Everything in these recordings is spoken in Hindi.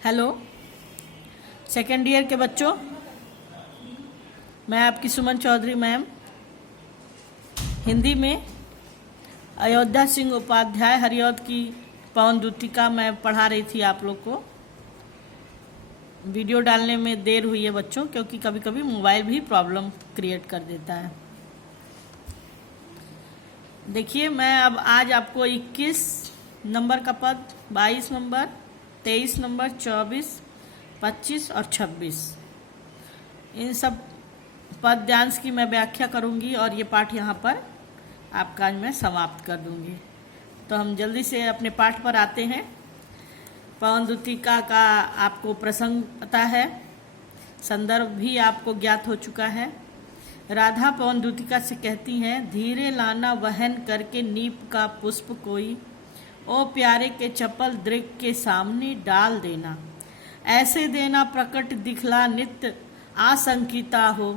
हेलो सेकेंड ईयर के बच्चों, मैं आपकी सुमन चौधरी मैम हिंदी में अयोध्या सिंह उपाध्याय हरिऔध की पवन दूतिका मैं पढ़ा रही थी आप लोग को। वीडियो डालने में देर हुई है बच्चों, क्योंकि कभी कभी मोबाइल भी प्रॉब्लम क्रिएट कर देता है। देखिए, मैं अब आज आपको 21 नंबर का पद, 22 नंबर, 23 नंबर, 24, 25 और 26 इन सब पद्यांश की मैं व्याख्या करूंगी और ये पाठ यहाँ पर आपका आज मैं समाप्त कर दूंगी। तो हम जल्दी से अपने पाठ पर आते हैं। पवन दूतिका का आपको प्रसंग पता है, संदर्भ भी आपको ज्ञात हो चुका है। राधा पवन दूतिका से कहती हैं, धीरे लाना वहन करके नीप का पुष्प कोई, ओ प्यारे के चपल दृग के सामने डाल देना, ऐसे देना प्रकट दिखला नित्य आशंकिता हो,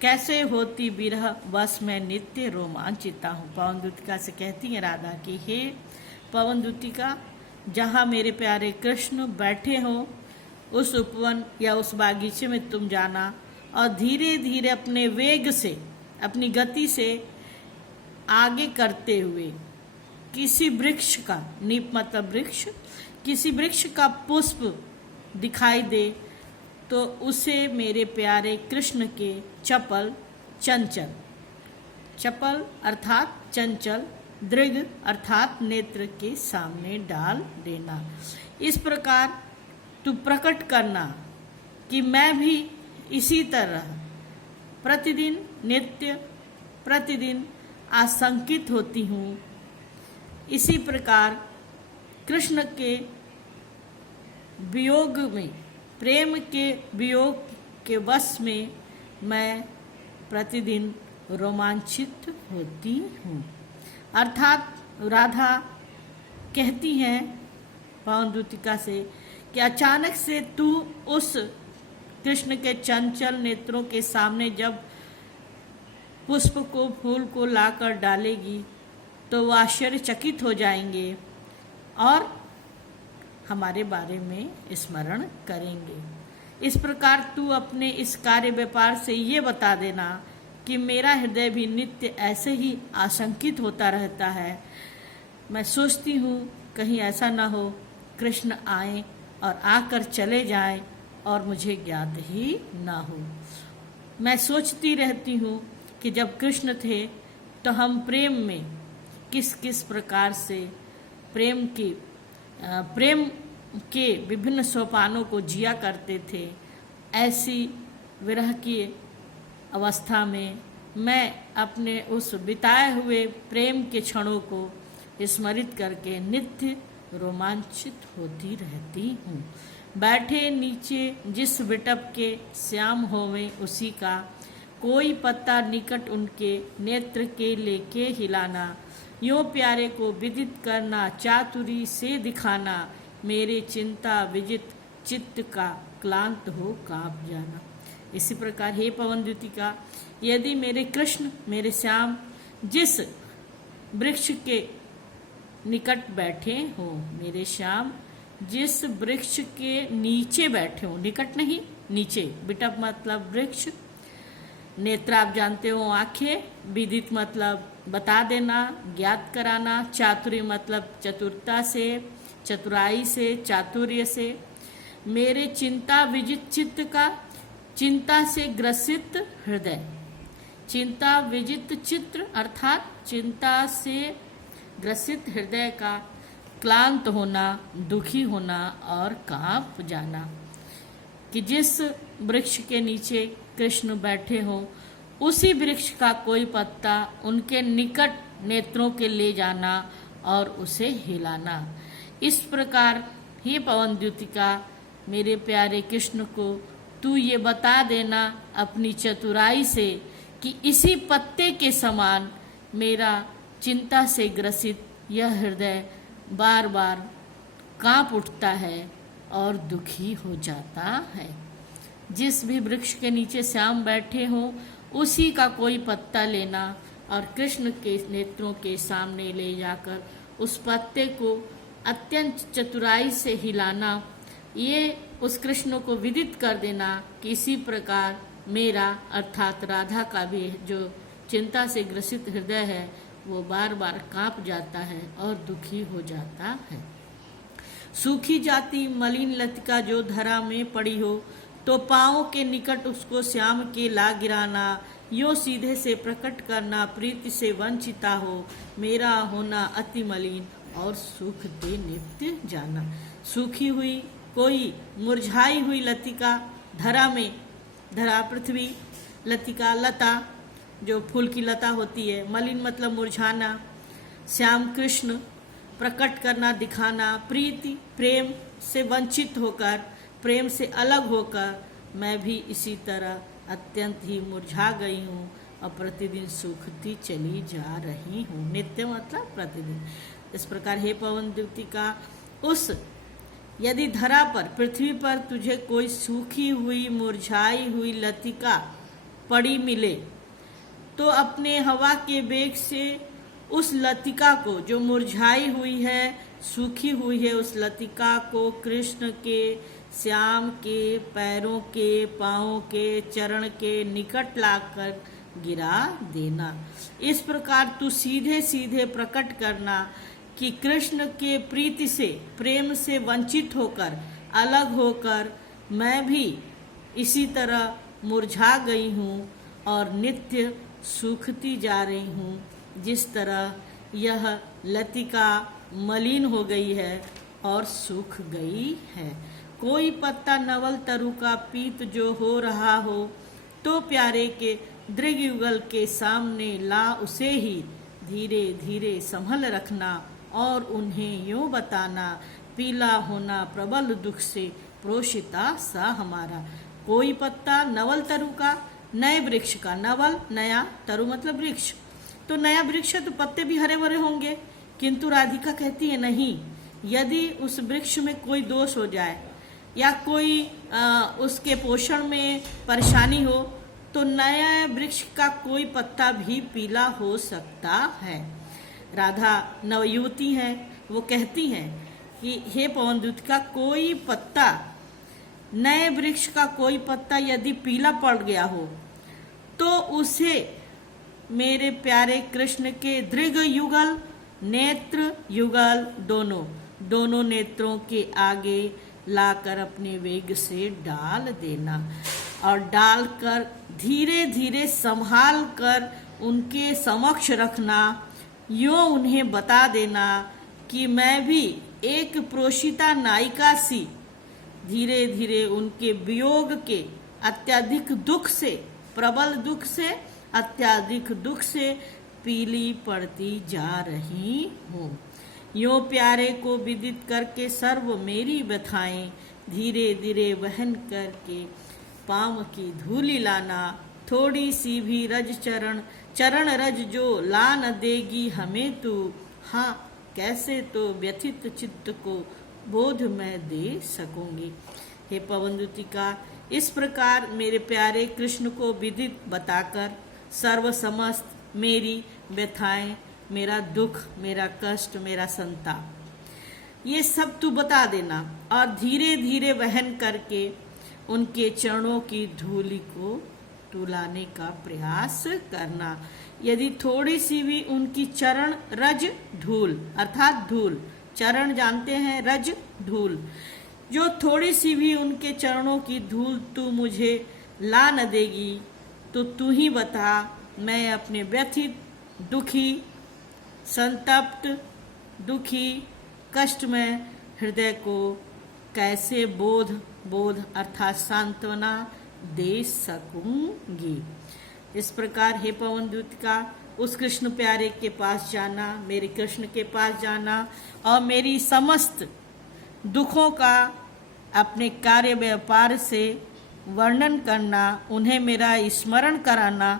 कैसे होती विरह बस मैं नित्य रोमांचिता हूँ। पवन दूतिका से कहती है राधा कि हे पवन दूतिका, जहाँ मेरे प्यारे कृष्ण बैठे हो उस उपवन या उस बागीचे में तुम जाना और धीरे धीरे अपने वेग से, अपनी गति से आगे करते हुए किसी वृक्ष का, नीप मतलब वृक्ष, किसी वृक्ष का पुष्प दिखाई दे तो उसे मेरे प्यारे कृष्ण के चपल, चंचल, चपल अर्थात चंचल, दृग अर्थात नेत्र के सामने डाल देना। इस प्रकार तू प्रकट करना कि मैं भी इसी तरह प्रतिदिन नित्य प्रतिदिन आशंकित होती हूँ। इसी प्रकार कृष्ण के वियोग में, प्रेम के वियोग के वश में मैं प्रतिदिन रोमांचित होती हूँ। अर्थात राधा कहती हैं पवन दूतिका से कि अचानक से तू उस कृष्ण के चंचल नेत्रों के सामने जब पुष्प को, फूल को लाकर डालेगी तो वो आश्चर्यचकित हो जाएंगे और हमारे बारे में स्मरण करेंगे। इस प्रकार तू अपने इस कार्य व्यापार से ये बता देना कि मेरा हृदय भी नित्य ऐसे ही आशंकित होता रहता है। मैं सोचती हूँ कहीं ऐसा ना हो कृष्ण आए और आकर चले जाएं और मुझे ज्ञात ही ना हो। मैं सोचती रहती हूँ कि जब कृष्ण थे तो हम प्रेम में किस किस प्रकार से प्रेम के विभिन्न सोपानों को जिया करते थे। ऐसी विरह की अवस्था में मैं अपने उस बिताए हुए प्रेम के क्षणों को स्मरित करके नित्य रोमांचित होती रहती हूँ। बैठे नीचे जिस विटप के श्याम होवे उसी का, कोई पत्ता निकट उनके नेत्र के लेके हिलाना, यूं प्यारे को विदित करना, चातुरी से दिखाना, मेरे चिंता विजित चित्त का क्लांत हो कांप जाना। इसी प्रकार हे पवन दूतिका, यदि मेरे कृष्ण, मेरे श्याम जिस वृक्ष के निकट बैठे हो, मेरे श्याम जिस वृक्ष के नीचे बैठे हो, निकट नहीं नीचे, बिटप मतलब वृक्ष, नेत्र आप जानते हो आंखें, विदित मतलब बता देना, ज्ञात कराना, चातुरी मतलब चतुरता से, चतुराई से, चातुर्य से, मेरे चिंता विजित चित्त का, चिंता से ग्रसित हृदय, चिंता विजित चित्र अर्थात चिंता से ग्रसित हृदय का क्लांत होना, दुखी होना और कांप जाना। कि जिस वृक्ष के नीचे कृष्ण बैठे हो उसी वृक्ष का कोई पत्ता उनके निकट नेत्रों के ले जाना और उसे हिलाना। इस प्रकार हे पवन दूतिका, मेरे प्यारे कृष्ण को तू ये बता देना अपनी चतुराई से कि इसी पत्ते के समान मेरा चिंता से ग्रसित यह हृदय बार बार कांप उठता है और दुखी हो जाता है। जिस भी वृक्ष के नीचे श्याम बैठे हो उसी का कोई पत्ता लेना और कृष्ण के नेत्रों के सामने ले जाकर उस पत्ते को अत्यंत चतुराई से हिलाना ये उस कृष्ण को विदित कर देना कि इसी प्रकार मेरा अर्थात राधा का भी जो चिंता से ग्रसित हृदय है वो बार बार कांप जाता है और दुखी हो जाता है। सूखी जाती मलिन लतिका जो धरा में पड़ी हो, तो पाँव के निकट उसको श्याम के ला गिराना, यो सीधे से प्रकट करना प्रीति से वंचिता हो, मेरा होना अति मलिन और सुख दे नित्य जाना। सूखी हुई कोई मुरझाई हुई लतिका धरा में, धरा पृथ्वी, लतिका लता जो फूल की लता होती है, मलिन मतलब मुरझाना, श्याम कृष्ण प्रकट करना दिखाना, प्रीति प्रेम से वंचित होकर, प्रेम से अलग होकर मैं भी इसी तरह अत्यंत ही मुरझा गई हूँ और प्रतिदिन सूखती चली जा रही हूँ। नित्य मतलब प्रतिदिन। इस प्रकार हे पवन द्युतिका, उस यदि धरा पर पृथ्वी पर तुझे कोई सूखी हुई मुरझाई हुई लतिका पड़ी मिले, तो अपने हवा के वेग से उस लतिका को जो मुरझाई हुई है, सूखी हुई है, उस लतिका को कृष्ण के, श्याम के पैरों के, पाँवों के, चरण के निकट लाकर गिरा देना। इस प्रकार तू सीधे सीधे प्रकट करना कि कृष्ण के प्रीति से, प्रेम से वंचित होकर, अलग होकर मैं भी इसी तरह मुरझा गई हूँ और नित्य सूखती जा रही हूँ, जिस तरह यह लतिका मलिन हो गई है और सूख गई है। कोई पत्ता नवल तरु का पीत जो हो रहा हो, तो प्यारे के दृग युगल के सामने ला उसे ही धीरे धीरे संभल रखना और उन्हें यूँ बताना, पीला होना प्रबल दुख से प्रोषिता सा हमारा। कोई पत्ता नवल तरु का, नए वृक्ष का, नवल नया, तरु मतलब वृक्ष, तो नया वृक्ष है तो पत्ते भी हरे भरे होंगे, किंतु राधिका कहती है नहीं, यदि उस वृक्ष में कोई दोष हो जाए या कोई उसके पोषण में परेशानी हो, तो नया वृक्ष का कोई पत्ता भी पीला हो सकता है। राधा नवयुवती हैं, वो कहती हैं कि हे पवन द्युतिका, कोई पत्ता, नए वृक्ष का कोई पत्ता यदि पीला पड़ गया हो, तो उसे मेरे प्यारे कृष्ण के दृग युगल, नेत्र युगल, दोनों नेत्रों के आगे लाकर अपने वेग से डाल देना और डालकर धीरे धीरे संभाल कर उनके समक्ष रखना। यूँ उन्हें बता देना कि मैं भी एक प्रोषिता नायिका सी धीरे धीरे उनके वियोग के अत्यधिक दुख से, प्रबल दुख से, अत्यधिक दुख से पीली पड़ती जा रही हूँ। यूँ प्यारे को विदित करके सर्व मेरी व्यथाएं धीरे धीरे वहन करके पाँव की धूलि लाना, थोड़ी सी भी रज चरण रज जो ला न देगी हमें तू, हाँ कैसे तो व्यथित चित्त को बोध मैं दे सकूंगी। हे पवन द्युतिका, इस प्रकार मेरे प्यारे कृष्ण को विदित बताकर सर्व समस्त मेरी व्यथाएं, मेरा दुख, मेरा कष्ट, मेरा संताप, ये सब तू बता देना और धीरे धीरे वहन करके उनके चरणों की धूलि को तू लाने का प्रयास करना। यदि थोड़ी सी भी उनकी चरण रज धूल, अर्थात धूल, चरण जानते हैं, रज धूल, जो थोड़ी सी भी उनके चरणों की धूल तू मुझे ला न देगी, तो तू ही बता मैं अपने व्यथित, दुखी, संतप्त, दुखी, कष्टमय हृदय को कैसे बोध अर्थात सांत्वना दे सकूंगी। इस प्रकार हे पवन द्युतिका, उस कृष्ण प्यारे के पास जाना, मेरे कृष्ण के पास जाना और मेरी समस्त दुखों का अपने कार्य व्यापार से वर्णन करना, उन्हें मेरा स्मरण कराना,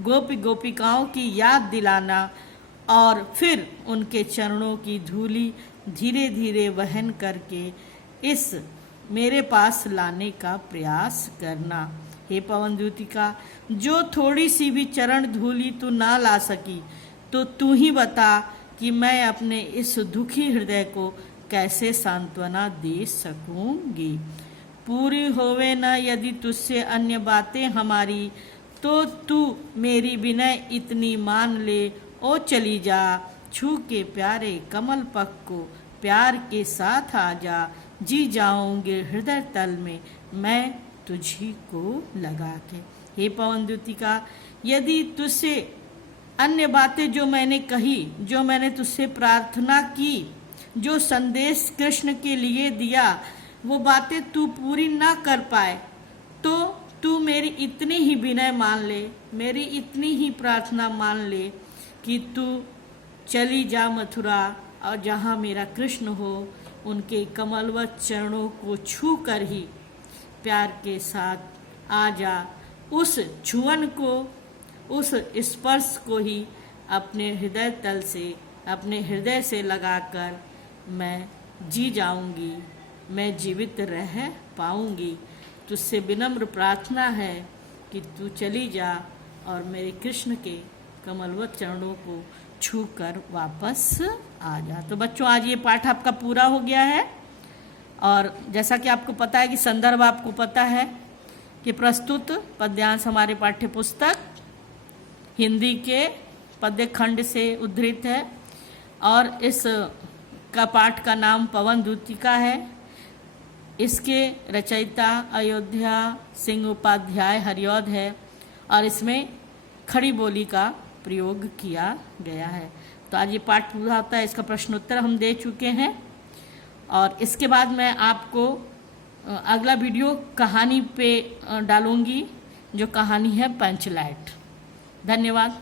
गोपी गोपिकाओं की याद दिलाना और फिर उनके चरणों की धूलि धीरे धीरे वहन करके इस मेरे पास लाने का प्रयास करना। हे पवन द्युतिका, जो थोड़ी सी भी चरण धूलि तू ना ला सकी, तो तू ही बता कि मैं अपने इस दुखी हृदय को कैसे सांत्वना दे सकूंगी। पूरी होवे न यदि तुझसे अन्य बातें हमारी, तो तू मेरी विनय इतनी मान ले। ओ चली जा छू के प्यारे कमल पक को, प्यार के साथ आ जा। जी जाऊंगे हृदय तल में मैं तुझी को लगा के। हे पवन द्युतिका, यदि तुझसे अन्य बातें जो मैंने कही, जो मैंने तुझसे प्रार्थना की, जो संदेश कृष्ण के लिए दिया, वो बातें तू पूरी ना कर पाए, तो तू मेरी इतनी ही विनय मान ले, मेरी इतनी ही प्रार्थना मान ले कि तू चली जा मथुरा, और जहाँ मेरा कृष्ण हो उनके कमलवत चरणों को छू कर ही प्यार के साथ आ जा। उस छुअन को, उस स्पर्श को ही अपने हृदय तल से, अपने हृदय से लगाकर मैं जी जाऊंगी, मैं जीवित रह पाऊंगी। तुझसे विनम्र प्रार्थना है कि तू चली जा और मेरे कृष्ण के कमलवत चरणों को छू कर वापस आ जा। तो बच्चों, आज ये पाठ आपका पूरा हो गया है। और जैसा कि आपको पता है कि संदर्भ आपको पता है कि प्रस्तुत पद्यांश हमारे पाठ्य पुस्तक हिंदी के पद्य खंड से उद्धृत है, और इस का पाठ का नाम पवन द्युतिका है। इसके रचयिता अयोध्या सिंह उपाध्याय हरिऔध है, और इसमें खड़ी बोली का प्रयोग किया गया है। तो आज ये पाठ पूरा होता है। इसका प्रश्नोत्तर हम दे चुके हैं, और इसके बाद मैं आपको अगला वीडियो कहानी पे डालूंगी, जो कहानी है पंचलाइट। धन्यवाद।